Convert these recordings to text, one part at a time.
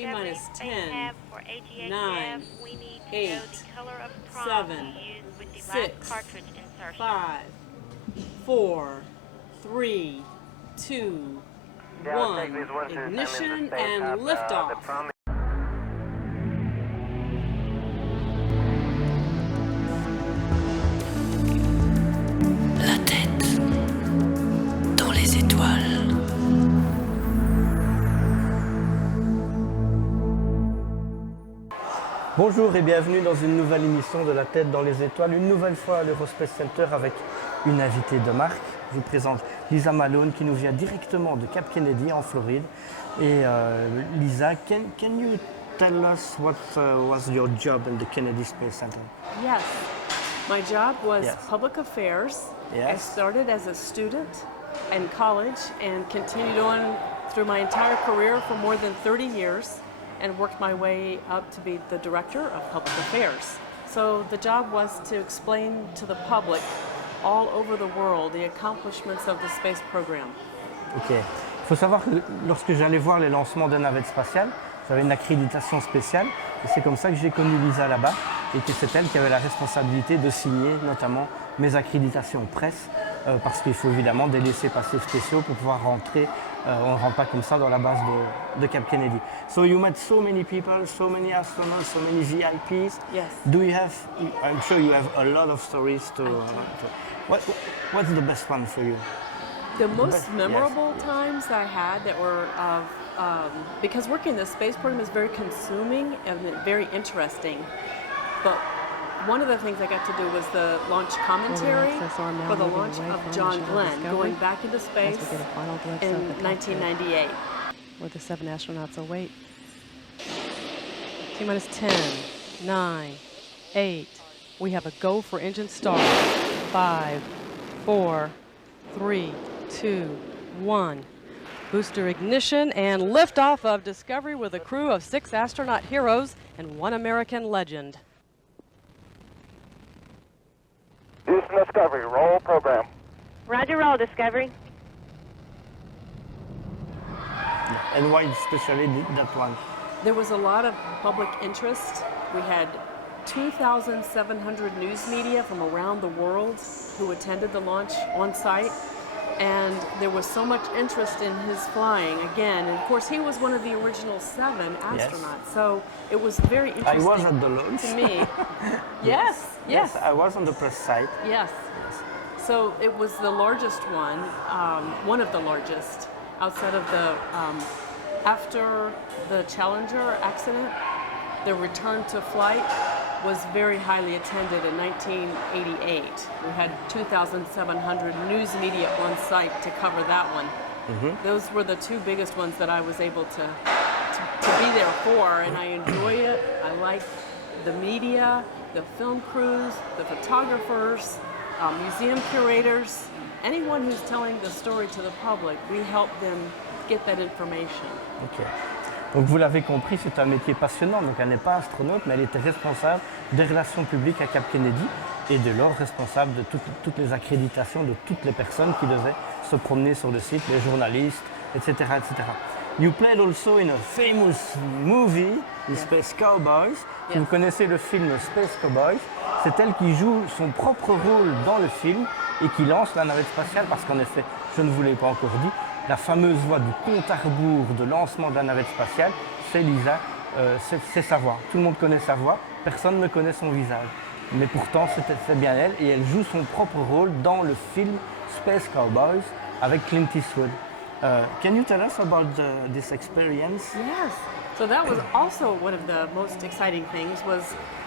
T-minus 10, 9, 8, 7, 6, 5, 4, 3, 2, 1. Ignition and liftoff. La tête dans les étoiles. Bonjour et bienvenue dans une nouvelle émission de La tête dans les étoiles, une nouvelle fois à l'Aerospace Center avec une invitée de marque. Je vous présente Lise Malone qui nous vient directement de Cap Kennedy en Floride. Et Lisa, can you tell us what was your job in the Kennedy Space Center? Yes, my job was Yes. public affairs. I Yes. started as a student in college and continued on through my entire career for more than 30 years and worked my way up to be the director of public affairs. So the job was to explain to the public all over the world the accomplishments of the space program. Ok. Il faut savoir que lorsque j'allais voir les lancements de navettes spatiales, j'avais une accréditation spéciale et c'est comme ça que j'ai connu Lisa là-bas et que c'est elle qui avait la responsabilité de signer notamment mes accréditations presse parce qu'il faut évidemment des laissez-passer spéciaux pour pouvoir rentrer. On ne rentre pas comme ça dans la base de Cap Kennedy. So you met so many people, so many astronauts, so many VIPs. Yes. Do you have? I'm sure you have a lot of stories to. What's the best one for you? The most best- memorable times I had that were because working the space program is very consuming and very interesting. But one of the things I got to do was the launch commentary for the launch of John Glenn going back into space in 1998. Where the 7 astronauts await. T-minus 10, 9, 8. We have a go for engine start. 5, 4, 3, 2, 1. Booster ignition and liftoff of Discovery with a crew of 6 astronaut heroes and 1 American legend. Houston Discovery, roll program. Roger, roll, Discovery. And why especially that one? There was a lot of public interest. We had 2,700 news media from around the world who attended the launch on site. And there was so much interest in his flying again. And of course, he was one of the original 7 astronauts. So it was very I interesting was at the launch. to me. Yes. I was on the press site. Yes. So it was the largest one of the largest outside of the, after the Challenger accident, the return to flight was very highly attended in 1988. We had 2,700 news media on site to cover that one. Those were the 2 biggest ones that I was able to be there for, and I enjoy it. I like the media, the film crews, the photographers, museum curators, anyone who's telling the story to the public, we help them get that information. Ok. Donc vous l'avez compris, c'est un métier passionnant. Donc elle n'est pas astronaute, mais elle était responsable des relations publiques à Cap Kennedy et de lors responsable de toutes les accréditations de toutes les personnes qui devaient se promener sur le site, les journalistes, etc., etc. You played also in a famous movie, The Space Cowboys. Si vous connaissez le film Space Cowboys, c'est elle qui joue son propre rôle dans le film et qui lance la navette spatiale parce qu'en effet, je ne vous l'ai pas encore dit, la fameuse voix du compte à rebours de lancement de la navette spatiale, c'est Lisa, c'est sa voix. Tout le monde connaît sa voix, personne ne connaît son visage. Mais pourtant, c'est bien elle et elle joue son propre rôle dans le film Space Cowboys avec Clint Eastwood. Can you tell us about this experience? Yes. So that was also one of the most exciting things was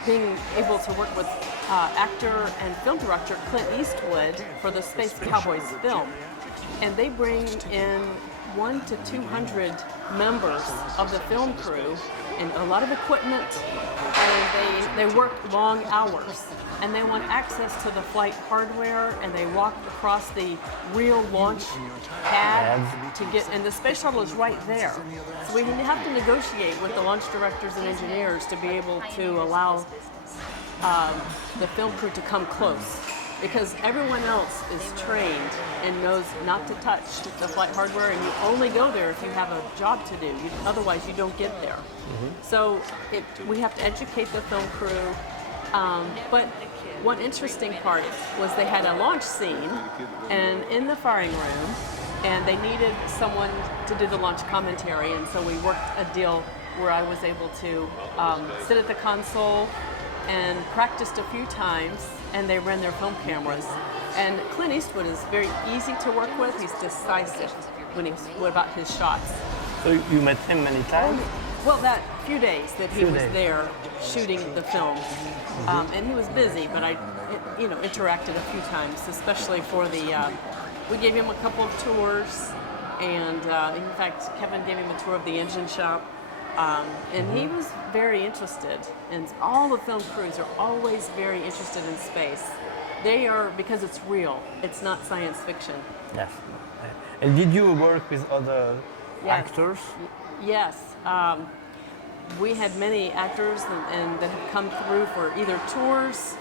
being able to work with actor and film director Clint Eastwood for the Space Cowboys film. And they bring in 100 to 200 members of the film crew and a lot of equipment, and they work long hours. And they want access to the flight hardware, and they walk across the real launch pad to get, and the space shuttle is right there. So we have to negotiate with the launch directors and engineers to be able to allow the film crew to come close because everyone else is trained and knows not to touch the flight hardware, and you only go there if you have a job to do. Otherwise, you don't get there. So we have to educate the film crew. But one interesting part was they had a launch scene and in the firing room, and they needed someone to do the launch commentary, and so we worked a deal where I was able to sit at the console and practiced a few times, and they ran their film cameras. And Clint Eastwood is very easy to work with. He's decisive what about his shots. So you met him many times? Well, that few days that he was there shooting the film, and he was busy, but I, interacted a few times, especially for the. We gave him a couple of tours, and in fact, Kevin gave him a tour of the engine shop, and he was very interested. And all the film crews are always very interested in space. They are, because it's real. It's not science fiction. Yes. And did you work with other actors? Yes. We had many actors and that have come through for either tours,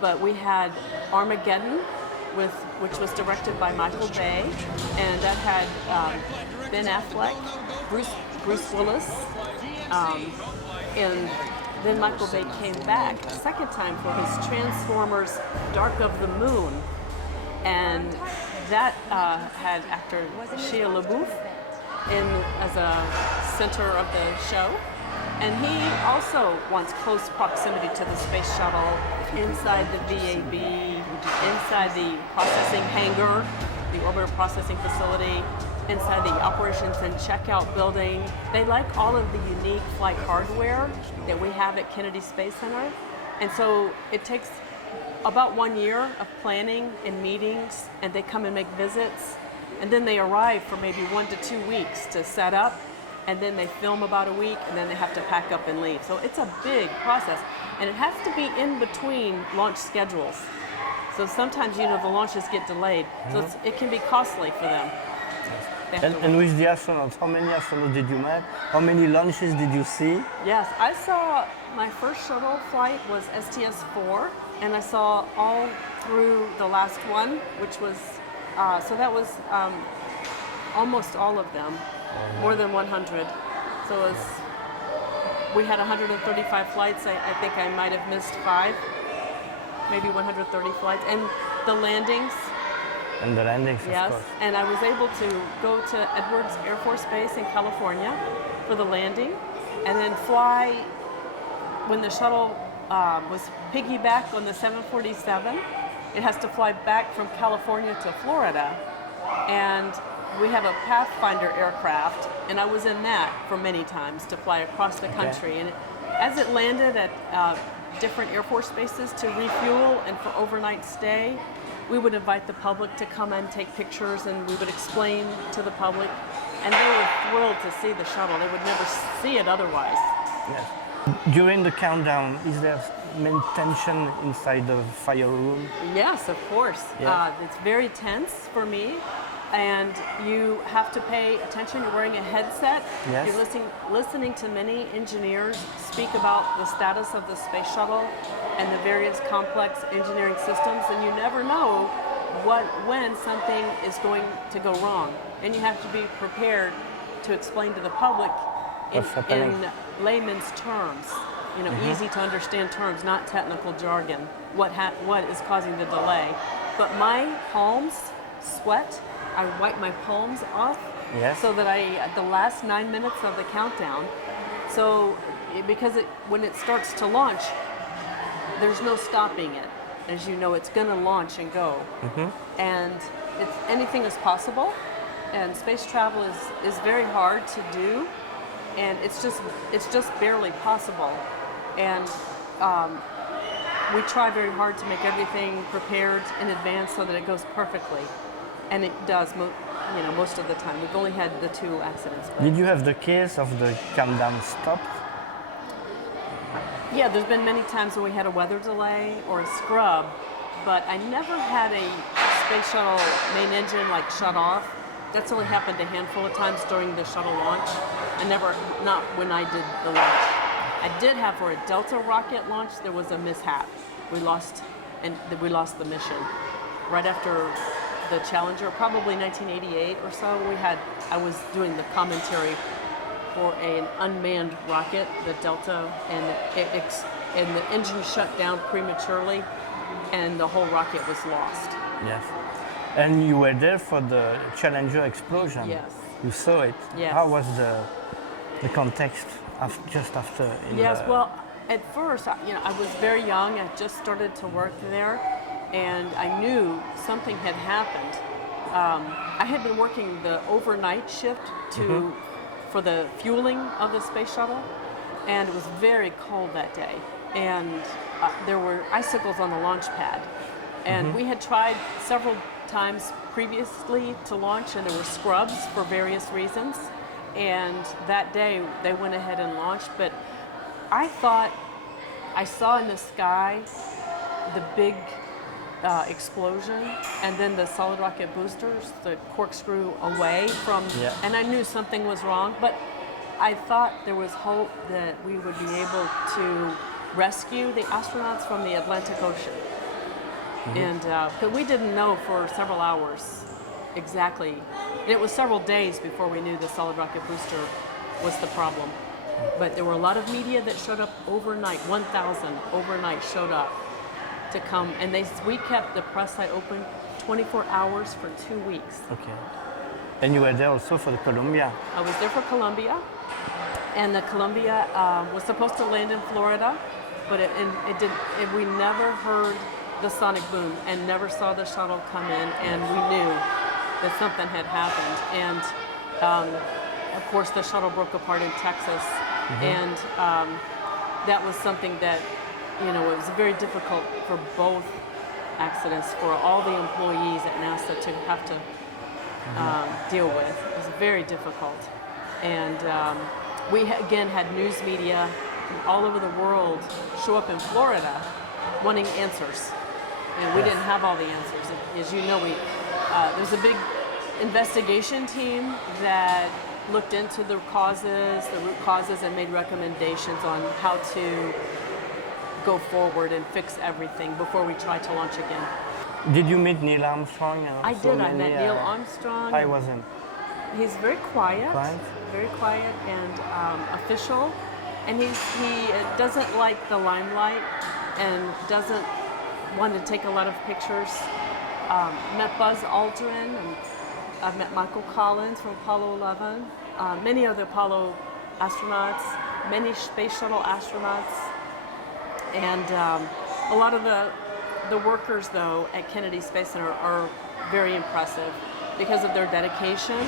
but we had Armageddon, which was directed by Michael Bay, and that had Ben Affleck, Bruce Willis, and then Michael Bay came back a second time for his Transformers Dark of the Moon, and that had actor Shia LaBeouf as a center of the show. And he also wants close proximity to the space shuttle, inside the VAB, inside the processing hangar, the orbiter processing facility, inside the operations and checkout building. They like all of the unique flight hardware that we have at Kennedy Space Center. And so it takes about 1 year of planning and meetings, and they come and make visits. And then they arrive for maybe 1 to 2 weeks to set up, and then they film about a week, and then they have to pack up and leave. So it's a big process, and it has to be in between launch schedules. So sometimes, the launches get delayed, so it can be costly for them. And with the astronauts, how many astronauts did you meet? How many launches did you see? Yes, I saw my first shuttle flight was STS-4, and I saw all through the last one, which was, so that was almost all of them, more than 100. So it was, we had 135 flights. I think I might have missed 5, maybe 130 flights. And the landings. And the landings, yes, of course. and I was able to go to Edwards Air Force Base in California for the landing, and then fly when the shuttle was piggyback on the 747. It has to fly back from California to Florida, and we have a Pathfinder aircraft, and I was in that for many times to fly across the country. And as it landed at different Air Force bases to refuel and for overnight stay, we would invite the public to come and take pictures, and we would explain to the public, and they were thrilled to see the shuttle. They would never see it otherwise. Yes. During the countdown, is there many tension inside the fire room? Yes, of course. Yeah. It's very tense for me, and you have to pay attention. You're wearing a headset. Yes. You're listening to many engineers speak about the status of the space shuttle and the various complex engineering systems, and you never know when something is going to go wrong. And you have to be prepared to explain to the public in layman's terms, easy to understand terms, not technical jargon, what is causing the delay. But my palms sweat. I wipe my palms off so that the last 9 minutes of the countdown, because when it starts to launch, there's no stopping it. As you know, it's going to launch and go. And anything is possible, and space travel is very hard to do, and it's just barely possible. And we try very hard to make everything prepared in advance so that it goes perfectly. And it does, most of the time. We've only had the 2 accidents. But Did you have the case of the countdown stopped? yeah, there's been many times when we had a weather delay or a scrub, but I never had a space shuttle main engine shut off. That's only happened a handful of times during the shuttle launch. Not when I did the launch. I did have for a Delta rocket launch, there was a mishap. We lost and we lost the mission. Right after the Challenger, probably 1988 or so, I was doing the commentary for an unmanned rocket, the Delta, and and the engine shut down prematurely, and the whole rocket was lost. Yes. And you were there for the Challenger explosion. Yes. You saw it. Yes. How was the context just after? Yes. Well, at first, I was very young. I just started to work there, and I knew something had happened. I had been working the overnight shift for the fueling of the space shuttle, and it was very cold that day. And there were icicles on the launch pad. And we had tried several times previously to launch, and there were scrubs for various reasons. And that day, they went ahead and launched. But I thought I saw in the sky the big explosion, and then the solid rocket boosters, the corkscrew away from, and I knew something was wrong. But I thought there was hope that we would be able to rescue the astronauts from the Atlantic Ocean. And but we didn't know for several hours exactly. And it was several days before we knew the solid rocket booster was the problem. But there were a lot of media that showed up overnight. 1,000 overnight showed up to come, and we kept the press site open 24 hours for 2 weeks. Okay. And you were there also for the Columbia. I was there for Columbia, and the Columbia was supposed to land in Florida, but it didn't. We never heard the sonic boom and never saw the shuttle come in, and we knew that something had happened. And of course, the shuttle broke apart in Texas, and that was something that, it was very difficult for both accidents for all the employees at NASA to have to deal with. It was very difficult. And we again had news media from all over the world show up in Florida wanting answers. And we didn't have all the answers. As you know, there was a big investigation team that looked into the root causes, and made recommendations on how to go forward and fix everything before we tried to launch again. Did you meet Neil Armstrong? I did. I met Neil Armstrong. I wasn't. He's very quiet, Quiet? very quiet and official, and he doesn't like the limelight and doesn't want to take a lot of pictures. Met Buzz Aldrin, and I've met Michael Collins from Apollo 11, many other Apollo astronauts, many space shuttle astronauts, and a lot of the workers, though, at Kennedy Space Center are very impressive because of their dedication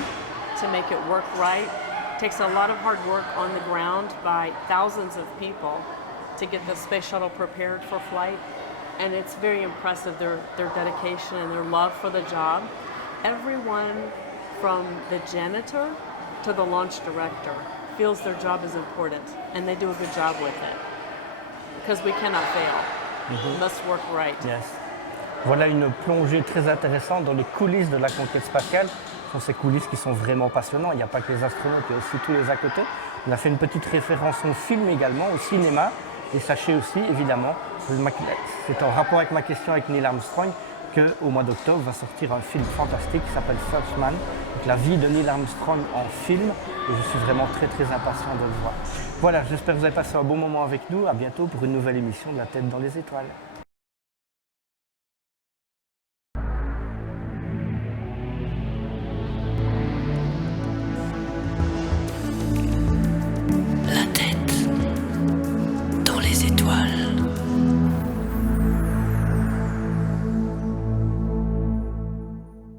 to make it work right. It takes a lot of hard work on the ground by thousands of people to get the space shuttle prepared for flight, and it's very impressive, their dedication and their love for the job. Everyone from the janitor to the launch director feels their job is important, and they do a good job with it, because we cannot fail. We must work right. Yes. Voilà une plongée très intéressante dans les coulisses de la conquête spatiale. Ce sont ces coulisses qui sont vraiment passionnantes. Il n'y a pas que les astronautes, il y a aussi tous les à côté. On a fait une petite référence au film également, au cinéma. Et sachez aussi, évidemment, c'est en rapport avec ma question avec Neil Armstrong, qu'au mois d'octobre va sortir un film fantastique qui s'appelle First Man, donc la vie de Neil Armstrong en film. Et je suis vraiment très très impatient de le voir. Voilà, j'espère que vous avez passé un bon moment avec nous. À bientôt pour une nouvelle émission de La tête dans les étoiles.